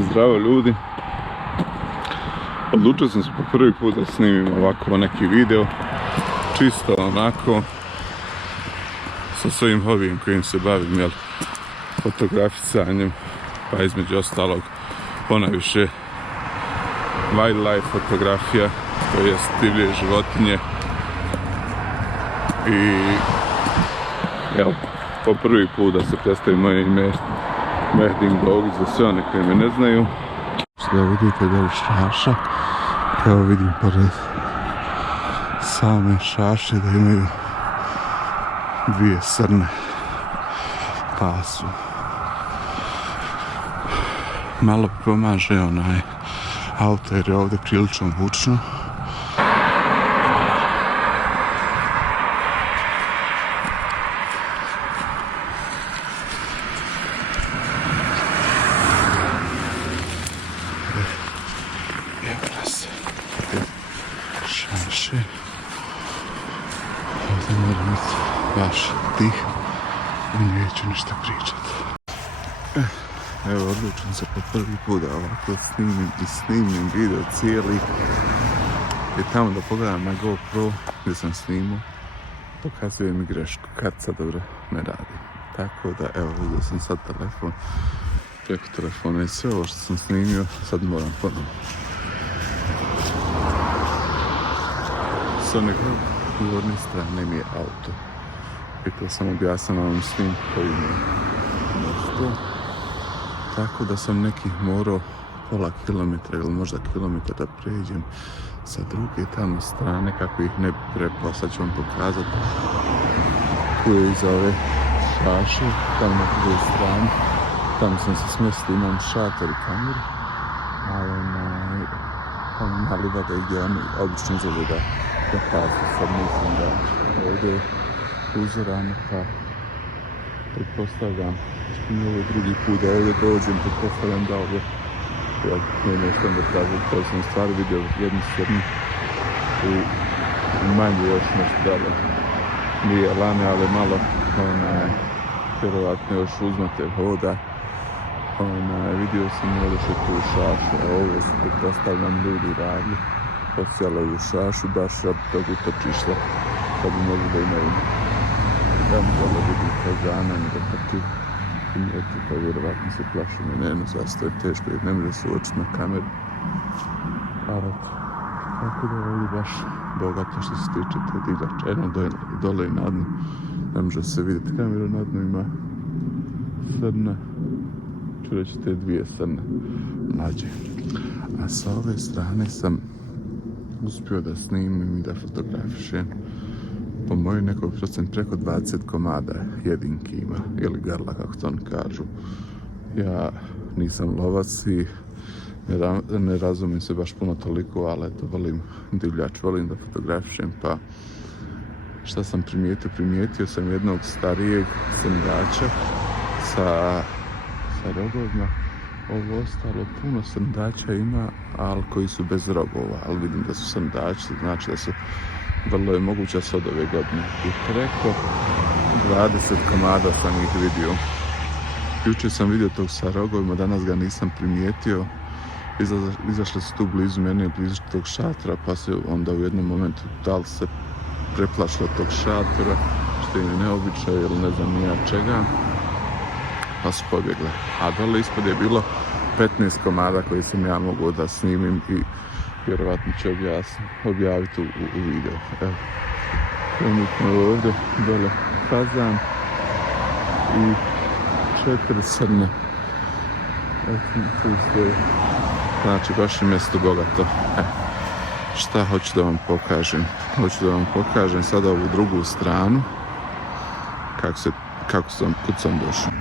Zdravo ljudi. Odlučio sam se po prvi put da snimim ovako neki video. Čisto onako sa svojim hobijem kojim se bavim, jel, fotografisanjem, pa između ostalog ponajviše wildlife fotografija, to jest divlje životinje. I evo, po prvi put da se predstavi moje ime Mehdin Gogić za sve one koji me ne znaju. Što vidite da je šaša, evo vidim pored same šaše da imaju dvije srne pasu. Malo pomaže onaj auto jer je ovdje prilično bučno. Evo nas šaše. Ovdje moram biti baš tih i neću ništa pričati. Evo, odlučim se po prvi put da ovako snimim video cijeli. I tamo da pogledam na GoPro gdje sam snimao, pokazuje mi grešku kad sad dobro ne radi. Tako da, evo, uzeo sam sad telefon, preko telefona i sve ovo što sam snimio, sad moram ponovno. S one gornje strane mi je auto. I to sam objasnila ovom snimku koji mi je mosto. Tako da sam nekih morao pola kilometra ili možda kilometar da pređem sa druge tamo strane kako ih ne bi prepao. Sad ću vam pokazati. Tu je iza ove šaše, tamo na drugoj strani. Tamo sam se smestio, imam šator i kameru. Ali tamo na livada gdje ja obično izgleda da pasu. Sad mislim da ovdje uzorano pa pretpostavljam. I ovo je drugi put da ovdje dođem, pretpostavljam da ovdje nema što da kažem, to sam stvari vidio jednu srnu i manje još nešto dalje. Nije lane, ali malo vjerovatno još uzmate voda. Vidio sam još je tu šašu, a ovo se pretpostavljam ljudi radili. Posijala u šašu baš od tog utočišta, da bi mogli da imaju tamo da vidi kazana i da trči. Primijeti, pa vjerovatno se plašim i ne, zasto je teško jer ne može se uočiti na kameru. Ali tako da ovdje baš bogato što se tiče te divljače. Jedno dole i na dnu ne može se vidjeti kameru, na dnu ima srne, ću reći te dvije srne mlađe. A sa ove strane sam uspio da snimim i da fotografišem. Po mojoj nekoj procent preko 20 komada jedinki ima, ili garla kako to oni kažu. Ja nisam lovac i ne razumijem se baš puno toliko, ali eto, volim divljač, volim da fotografišem, pa šta sam primijetio? Primijetio sam jednog starijeg srndača sa rogovima. Ovo ostalo puno srndača ima, ali koji su bez rogova, ali vidim da su srndači, znači da su vrlo je moguće s od ove godine. I preko 20 komada sam ih vidio. Jučer sam vidio tog sa rogovima, danas ga nisam primijetio. Izašli su tu blizu mene, blizu tog šatora, pa se onda u jednom momentu da li se preplašilo tog šatora, što im je neobičaj ili ne znam nija čega, pa su pobjegle. A dole ispod je bilo 15 komada koji sam ja mogao da snimim i vjerovatno ću objaviti u video. Evo, trenutno ovdje dole fazan i 4 srne. Evo, tu stoji. Znači, baš je mjesto bogato. Šta hoću da vam pokažem? Hoću da vam pokažem sada ovu drugu stranu, kud sam došao.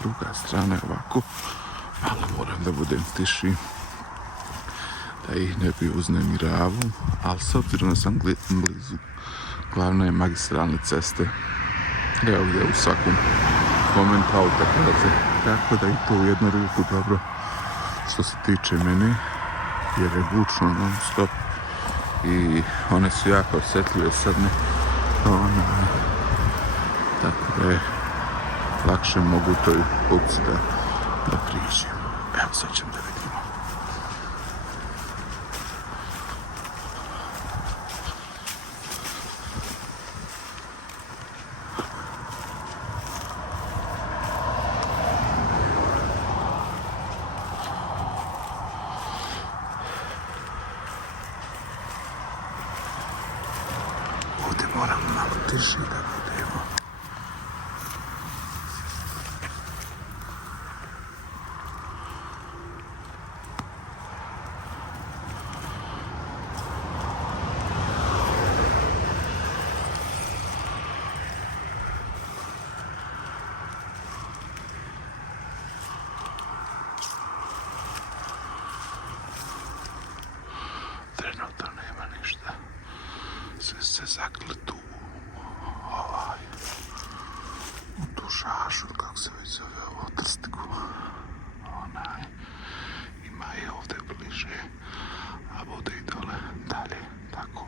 Druga strana je ovako ali moram da budem tiši, da ih ne bi uznemiravu, ali s obzirom da sam blizu glavne magistralne ceste, evo gdje u svakom momentu auta prolaze, tako da i to u jednu ruku dobro što se tiče mene, jer je bučno non stop i one su jako osjetljive sad ne, tako da je lakše mogu toj pupci da priđem. Evo sad ćemo da vidimo. Ovdje moramo malo tiši da budemo. Trenutno nema ništa. Sve se zakle tu u tu šašu, kako se već zove ovo, trstiku. Ima i ovdje bliže, a bude i dole dalje, tako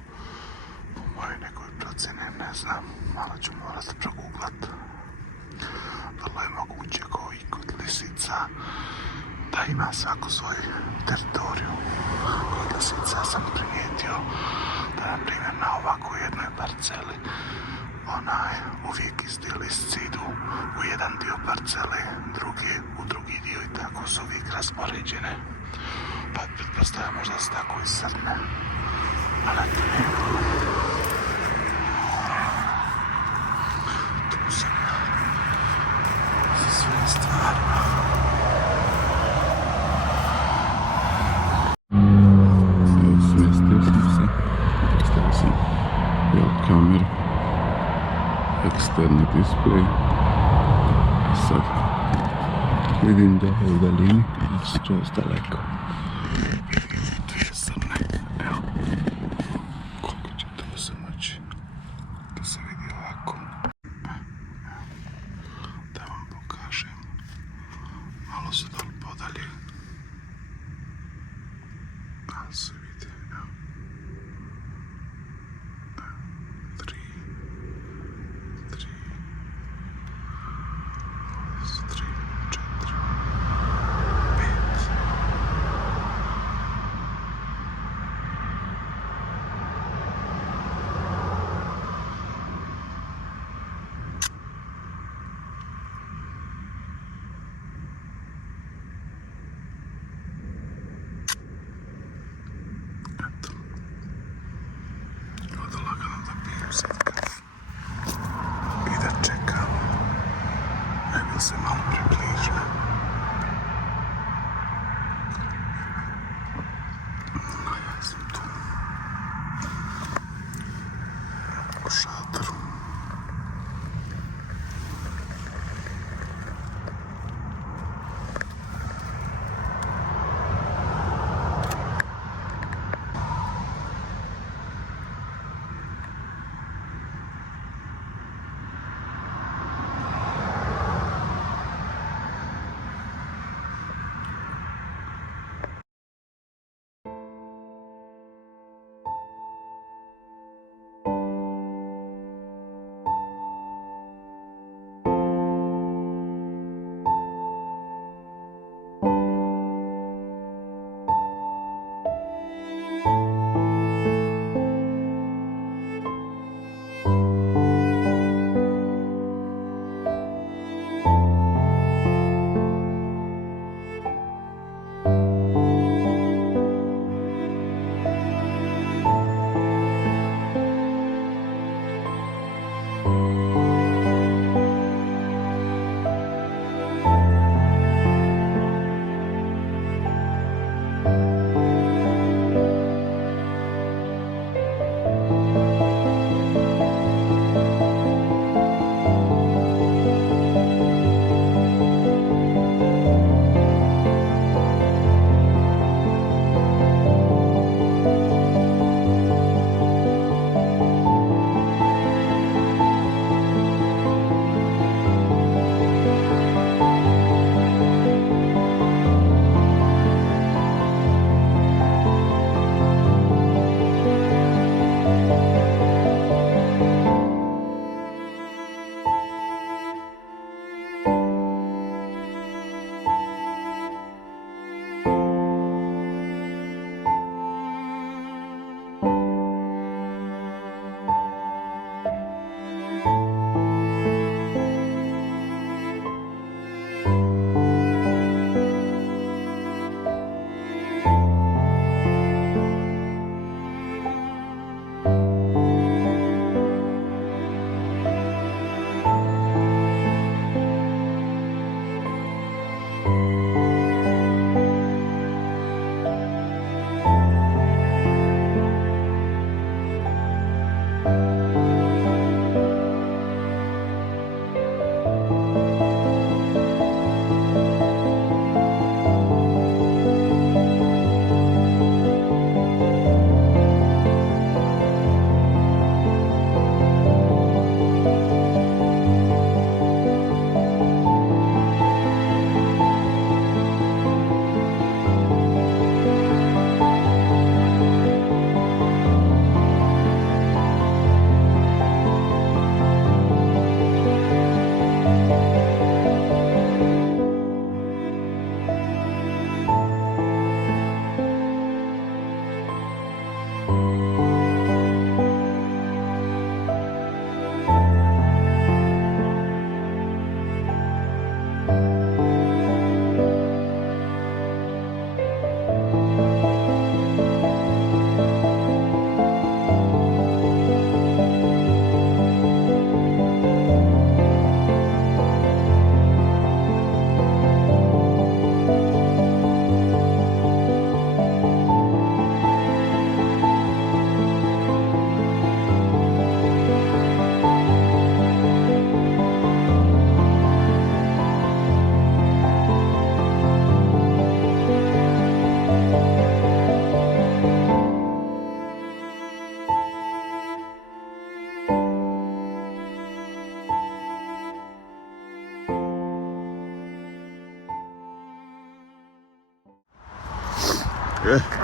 po mojoj nekoj procjeni, ne znam, malo ću morati proguglat. Vrlo je moguće kao i kod lisica da ima svako svoj teritoriju. Kod lisica sam primijetio da, na primjer, na ovako jednoj parceli uvijek isti lisici idu u jedan dio parcele, drugi u drugi dio i tako su uvijek raspoređene. Pa pretpostavljam možda se tako i srne. Ali eto nema. Tu sam sa svojim stvarima. Smjestio sam se. Stavio sam kameru. Eksterni display. A sad vidim da je u daljini, skroz daleko. Dvije srne, evo. Koliko će to se moći da se vidi ovako. Da vam pokažem. Malo se dole podalje. Ali se vidi, evo. 3, 4, 5.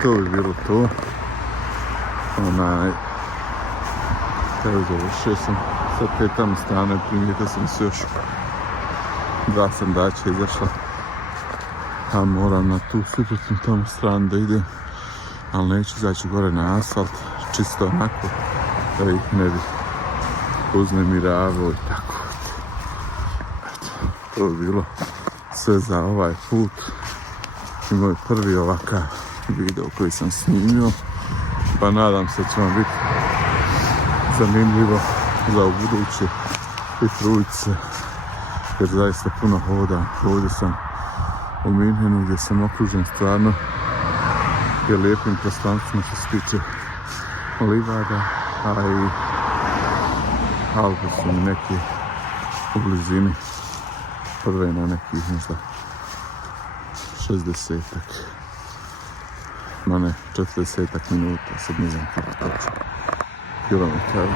To bi bilo to. Evo završio sam sa te tamo strane, primijetio sam se još 2 sandača izašla. A moram na tu suprotnu tamo stranu da idem, ali neću izaći gore na asfalt, čisto onako da ih ne bi uznemiravao i tako. Eto, to bi bilo sve za ovaj put i moj prvi ovakav video koji sam snimio, pa nadam se da će vam biti zanimljivo za ubuduće i trudit se, jer zaista puno hodam. Ovdje sam u Minhenu gdje sam okružen stvarno je lijepim prostranstvima što se tiče livada, a i Alpe su mi neki u blizini, prve na nekih možda 60-ak, ma ne, 40-ak minuta, sad ne znam kako točno kilometara.